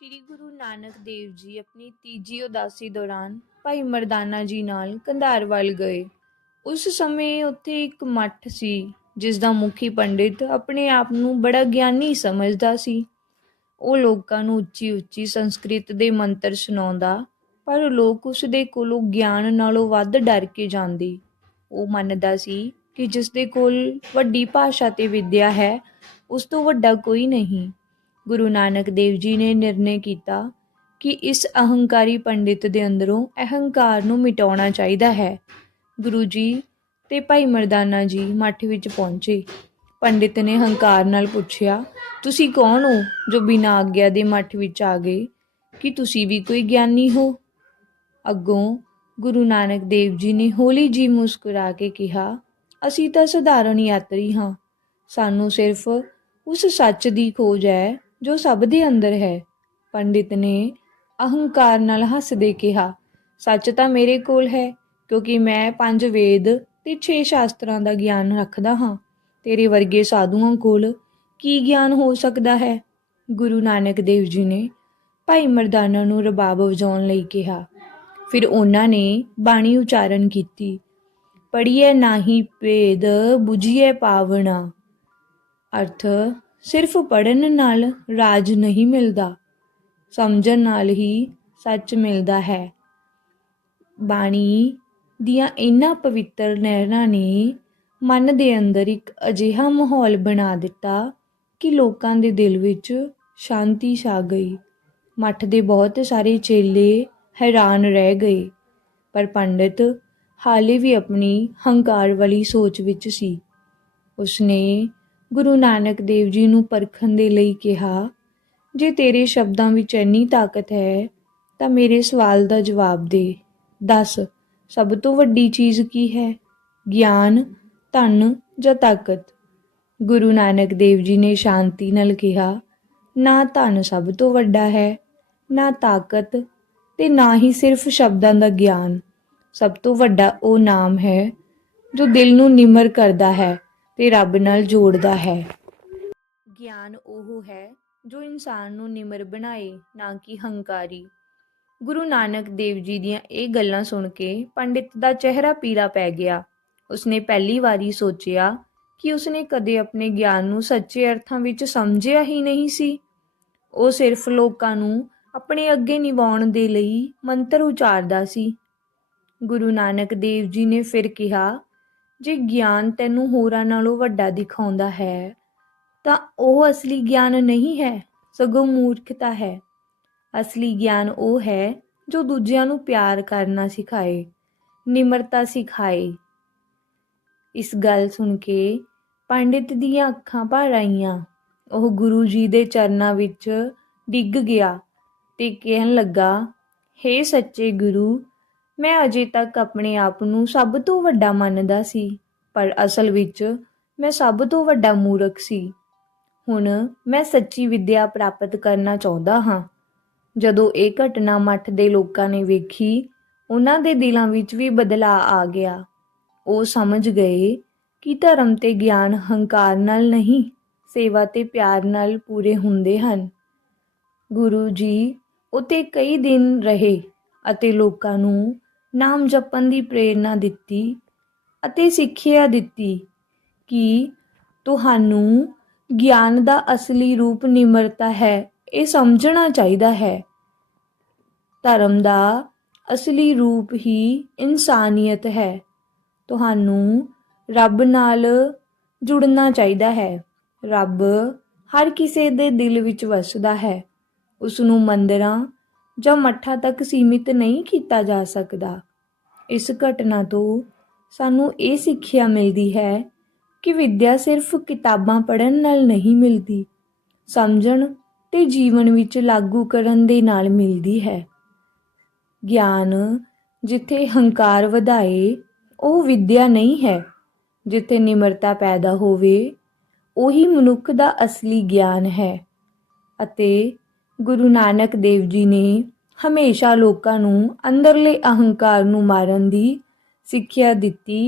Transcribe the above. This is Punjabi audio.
ਸ੍ਰੀ ਗੁਰੂ ਨਾਨਕ ਦੇਵ ਜੀ ਆਪਣੀ ਤੀਜੀ ਉਦਾਸੀ ਦੌਰਾਨ ਭਾਈ ਮਰਦਾਨਾ ਜੀ ਨਾਲ ਕੰਧਾਰ ਵੱਲ ਗਏ। ਉਸ ਸਮੇਂ ਉੱਥੇ ਇੱਕ ਮੱਠ ਸੀ, ਜਿਸ ਦਾ ਮੁਖੀ ਪੰਡਿਤ ਆਪਣੇ ਆਪ ਨੂੰ ਬੜਾ ਗਿਆਨੀ ਸਮਝਦਾ ਸੀ। ਉਹ ਲੋਕਾਂ ਨੂੰ ਉੱਚੀ ਉੱਚੀ ਸੰਸਕ੍ਰਿਤ ਦੇ ਮੰਤਰ ਸੁਣਾਉਂਦਾ, ਪਰ ਲੋਕ ਉਸ ਦੇ ਕੋਲੋਂ ਗਿਆਨ ਨਾਲੋਂ ਵੱਧ ਡਰ ਕੇ ਜਾਂਦੇ। ਉਹ ਮੰਨਦਾ ਸੀ ਕਿ ਜਿਸ ਦੇ ਕੋਲ ਵੱਡੀ ਭਾਸ਼ਾ ਤੇ ਵਿਦਿਆ ਹੈ, ਉਸ ਤੋਂ ਵੱਡਾ ਕੋਈ ਨਹੀਂ। ਗੁਰੂ ਨਾਨਕ ਦੇਵ ਜੀ ਨੇ ਨਿਰਣੇ ਕੀਤਾ ਕਿ ਇਸ ਅਹੰਕਾਰੀ ਪੰਡਿਤ ਦੇ ਅੰਦਰੋਂ ਅਹੰਕਾਰ ਨੂੰ ਮਿਟਾਉਣਾ ਚਾਹੀਦਾ ਹੈ। ਗੁਰੂ ਜੀ ਤੇ ਭਾਈ ਮਰਦਾਨਾ ਜੀ ਮੱਠ ਵਿੱਚ ਪਹੁੰਚੇ। ਪੰਡਿਤ ਨੇ ਹੰਕਾਰ ਨਾਲ ਪੁੱਛਿਆ, ਤੁਸੀਂ ਕੌਣ ਹੋ ਜੋ ਬਿਨਾਂ ਆਗਿਆ ਦੇ ਮੱਠ ਵਿੱਚ ਆ ਗਏ? ਕਿ ਤੁਸੀਂ ਵੀ ਕੋਈ ਗਿਆਨੀ ਹੋ? ਅੱਗੋਂ ਗੁਰੂ ਨਾਨਕ ਦੇਵ ਜੀ ਨੇ ਹੌਲੀ ਜੀ ਮੁਸਕਰਾ ਕੇ ਕਿਹਾ, ਅਸੀਂ ਤਾਂ ਸਧਾਰਨ ਯਾਤਰੀ ਹਾਂ। ਸਾਨੂੰ ਸਿਰਫ ਉਸ ਸੱਚ ਦੀ ਖੋਜ ਹੈ ਜੋ ਸਭ ਦੇ ਅੰਦਰ ਹੈ। ਪੰਡਿਤ ਨੇ ਅਹੰਕਾਰ ਨਾਲ ਹੱਸਦੇ ਕਿਹਾ, ਸੱਚ ਤਾਂ ਮੇਰੇ ਕੋਲ ਹੈ, ਕਿਉਂਕਿ ਮੈਂ ਪੰਜ ਵੇਦ ਤੇ ਛੇ ਸ਼ਾਸਤਰਾਂ ਦਾ ਗਿਆਨ ਰੱਖਦਾ ਹਾਂ। ਤੇਰੇ ਵਰਗੇ ਸਾਧੂਆਂ ਕੋਲ ਕੀ ਗਿਆਨ ਹੋ ਸਕਦਾ ਹੈ? ਗੁਰੂ ਨਾਨਕ ਦੇਵ ਜੀ ਨੇ ਭਾਈ ਮਰਦਾਨਾ ਨੂੰ ਰਬਾਬ ਵਜਾਉਣ ਲਈ ਕਿਹਾ। ਫਿਰ ਉਹਨਾਂ ਨੇ ਬਾਣੀ ਉਚਾਰਨ ਕੀਤੀ ਪੜੀਏ ਨਾਹੀ ਭੇਦ ਬੁਝੀਏ ਪਾਵਣਾ। ਅਰਥ ਸਿਰਫ ਪੜਨ ਨਾਲ ਰਾਜ ਨਹੀਂ ਮਿਲਦਾ, ਸਮਝਣ ਨਾਲ ਹੀ ਸੱਚ ਮਿਲਦਾ ਹੈ। ਬਾਣੀ ਦੀਆਂ ਇਹਨਾਂ ਪਵਿੱਤਰ ਨਹਿਰਾਂ ਨੇ ਮਨ ਦੇ ਅੰਦਰ ਇੱਕ ਅਜਿਹਾ ਮਾਹੌਲ ਬਣਾ ਦਿੱਤਾ ਕਿ ਲੋਕਾਂ ਦੇ ਦਿਲ ਵਿੱਚ ਸ਼ਾਂਤੀ ਛਾ ਗਈ। ਮੱਠ ਦੇ ਬਹੁਤ ਸਾਰੇ ਚੇਲੇ ਹੈਰਾਨ ਰਹਿ ਗਏ, ਪਰ ਪੰਡਿਤ ਹਾਲੇ ਵੀ ਆਪਣੀ ਹੰਕਾਰ ਵਾਲੀ ਸੋਚ ਵਿੱਚ ਸੀ। ਉਸਨੇ ਗੁਰੂ ਨਾਨਕ ਦੇਵ ਜੀ ਨੂੰ ਪਰਖਣ ਦੇ ਲਈ ਕਿਹਾ, ਜੇ ਤੇਰੇ ਸ਼ਬਦਾਂ ਵਿੱਚ ਇੰਨੀ ਤਾਕਤ ਹੈ, ਤਾਂ ਮੇਰੇ ਸਵਾਲ ਦਾ ਜਵਾਬ ਦੇ। ਦੱਸ, ਸਭ ਤੋਂ ਵੱਡੀ ਚੀਜ਼ ਕੀ ਹੈ? ਗਿਆਨ, ਧਨ ਜਾਂ ਤਾਕਤ? ਗੁਰੂ ਨਾਨਕ ਦੇਵ ਜੀ ਨੇ ਸ਼ਾਂਤੀ ਨਾਲ ਕਿਹਾ, ਨਾ ਧਨ ਸਭ ਤੋਂ ਵੱਡਾ ਹੈ, ਨਾ ਤਾਕਤ ਤੇ ਨਾ ਹੀ ਸਿਰਫ ਸ਼ਬਦਾਂ ਦਾ ਗਿਆਨ। ਸਭ ਤੋਂ ਵੱਡਾ ਉਹ ਨਾਮ ਹੈ, ਜੋ ਦਿਲ ਨੂੰ ਨਿਮਰ ਕਰਦਾ ਹੈ। ਤੇ ਰੱਬ ਨਾਲ ਜੋੜਦਾ ਹੈ। ਗਿਆਨ ਉਹ ਹੈ ਜੋ ਇਨਸਾਨ ਨੂੰ ਨਿਮਰ ਬਣਾਏ, ਨਾ ਕਿ ਹੰਕਾਰੀ। ਗੁਰੂ ਨਾਨਕ ਦੇਵ ਜੀ ਦੀਆਂ ਇਹ ਗੱਲਾਂ ਸੁਣ ਕੇ ਪੰਡਿਤ ਦਾ ਚਿਹਰਾ ਪੀਲਾ ਪੈ ਗਿਆ। ਉਸਨੇ ਪਹਿਲੀ ਵਾਰੀ ਸੋਚਿਆ ਕਿ ਉਸਨੇ ਕਦੇ ਆਪਣੇ ਗਿਆਨ ਨੂੰ ਸੱਚੇ ਅਰਥਾਂ ਵਿੱਚ ਸਮਝਿਆ ਹੀ ਨਹੀਂ ਸੀ। ਉਹ ਸਿਰਫ ਲੋਕਾਂ ਨੂੰ ਆਪਣੇ ਅੱਗੇ ਨਿਵਾਉਣ ਦੇ ਲਈ ਮੰਤਰ ਉਚਾਰਦਾ ਸੀ। ਗੁਰੂ ਨਾਨਕ ਦੇਵ ਜੀ ਨੇ ਫਿਰ ਕਿਹਾ ਜੇ ਗਿਆਨ ਤੈਨੂੰ ਹੋਰਾਂ ਨਾਲੋਂ ਵੱਡਾ ਦਿਖਾਉਂਦਾ ਹੈ, ਤਾਂ ਉਹ ਅਸਲੀ ਗਿਆਨ ਨਹੀਂ ਹੈ, ਸਗੋਂ ਮੂਰਖਤਾ ਹੈ। ਅਸਲੀ ਗਿਆਨ ਉਹ ਹੈ ਜੋ ਦੂਜਿਆਂ ਨੂੰ ਪਿਆਰ ਕਰਨਾ ਸਿਖਾਏ, ਨਿਮਰਤਾ ਸਿਖਾਏ। ਇਸ ਗੱਲ ਸੁਣ ਕੇ ਪੰਡਿਤ ਦੀਆਂ ਅੱਖਾਂ ਭਰ ਆਈਆਂ। ਉਹ ਗੁਰੂ ਜੀ ਦੇ ਚਰਨਾਂ ਵਿੱਚ ਡਿੱਗ ਗਿਆ ਤੇ ਕਹਿਣ ਲੱਗਾ, ਹੇ ਸੱਚੇ ਗੁਰੂ ਮੈਂ ਅਜੇ ਤੱਕ ਆਪਣੇ ਆਪ ਨੂੰ ਸਭ ਤੋਂ ਵੱਡਾ ਮੰਨਦਾ ਸੀ, ਪਰ ਅਸਲ ਵਿੱਚ ਮੈਂ ਸਭ ਤੋਂ ਵੱਡਾ ਮੂਰਖ ਸੀ। ਹੁਣ ਮੈਂ ਸੱਚੀ ਵਿੱਦਿਆ ਪ੍ਰਾਪਤ ਕਰਨਾ ਚਾਹੁੰਦਾ ਹਾਂ। ਜਦੋਂ ਇਹ ਘਟਨਾ ਮੱਠ ਦੇ ਲੋਕਾਂ ਨੇ ਵੇਖੀ, ਉਹਨਾਂ ਦੇ ਦਿਲਾਂ ਵਿੱਚ ਵੀ ਬਦਲਾਅ ਆ ਗਿਆ। ਉਹ ਸਮਝ ਗਏ ਕਿ ਧਰਮ ਤੇ ਗਿਆਨ ਹੰਕਾਰ ਨਾਲ ਨਹੀਂ, ਸੇਵਾ ਤੇ ਪਿਆਰ ਨਾਲ ਪੂਰੇ ਹੁੰਦੇ ਹਨ। ਗੁਰੂ ਜੀ ਉਤੇ ਕਈ ਦਿਨ ਰਹੇ ਅਤੇ ਲੋਕਾਂ ਨੂੰ ਨਾਮ ਜਪਣ ਦੀ ਪ੍ਰੇਰਣਾ ਦਿੱਤੀ ਅਤੇ ਸਿੱਖਿਆ ਦਿੱਤੀ ਕਿ ਤੁਹਾਨੂੰ ਗਿਆਨ ਦਾ ਅਸਲੀ ਰੂਪ ਨਿਮਰਤਾ ਹੈ, ਇਹ ਸਮਝਣਾ ਚਾਹੀਦਾ ਹੈ। ਧਰਮ ਦਾ ਅਸਲੀ ਰੂਪ ਹੀ ਇਨਸਾਨੀਅਤ ਹੈ। ਤੁਹਾਨੂੰ ਰੱਬ ਨਾਲ ਜੁੜਨਾ ਚਾਹੀਦਾ ਹੈ। ਰੱਬ ਹਰ ਕਿਸੇ ਦੇ ਦਿਲ ਵਿੱਚ ਵਸਦਾ ਹੈ। ਉਸ ਨੂੰ ਮੰਦਰਾਂ ਜਾਂ ਮੱਠਾਂ ਤੱਕ ਸੀਮਿਤ ਨਹੀਂ ਕੀਤਾ ਜਾ ਸਕਦਾ। ਇਸ ਘਟਨਾ ਤੋਂ ਸਾਨੂੰ ਇਹ ਸਿੱਖਿਆ ਮਿਲਦੀ ਹੈ ਕਿ ਵਿੱਦਿਆ ਸਿਰਫ ਕਿਤਾਬਾਂ ਪੜ੍ਹਨ ਨਾਲ ਨਹੀਂ ਮਿਲਦੀ, ਸਮਝਣ ਤੇ ਜੀਵਨ ਵਿੱਚ ਲਾਗੂ ਕਰਨ ਦੇ ਨਾਲ ਮਿਲਦੀ ਹੈ। ਗਿਆਨ ਜਿੱਥੇ ਹੰਕਾਰ ਵਧਾਏ, ਉਹ ਵਿੱਦਿਆ ਨਹੀਂ ਹੈ। ਜਿੱਥੇ ਨਿਮਰਤਾ ਪੈਦਾ ਹੋਵੇ, ਉਹੀ ਮਨੁੱਖ ਦਾ ਅਸਲੀ ਗਿਆਨ ਹੈ ਅਤੇ ਗੁਰੂ ਨਾਨਕ ਦੇਵ ਜੀ ਨੇ ਹਮੇਸ਼ਾ ਲੋਕਾਂ ਨੂੰ ਅੰਦਰਲੇ ਅਹੰਕਾਰ ਨੂੰ ਮਾਰਨ ਦੀ ਸਿੱਖਿਆ ਦਿੱਤੀ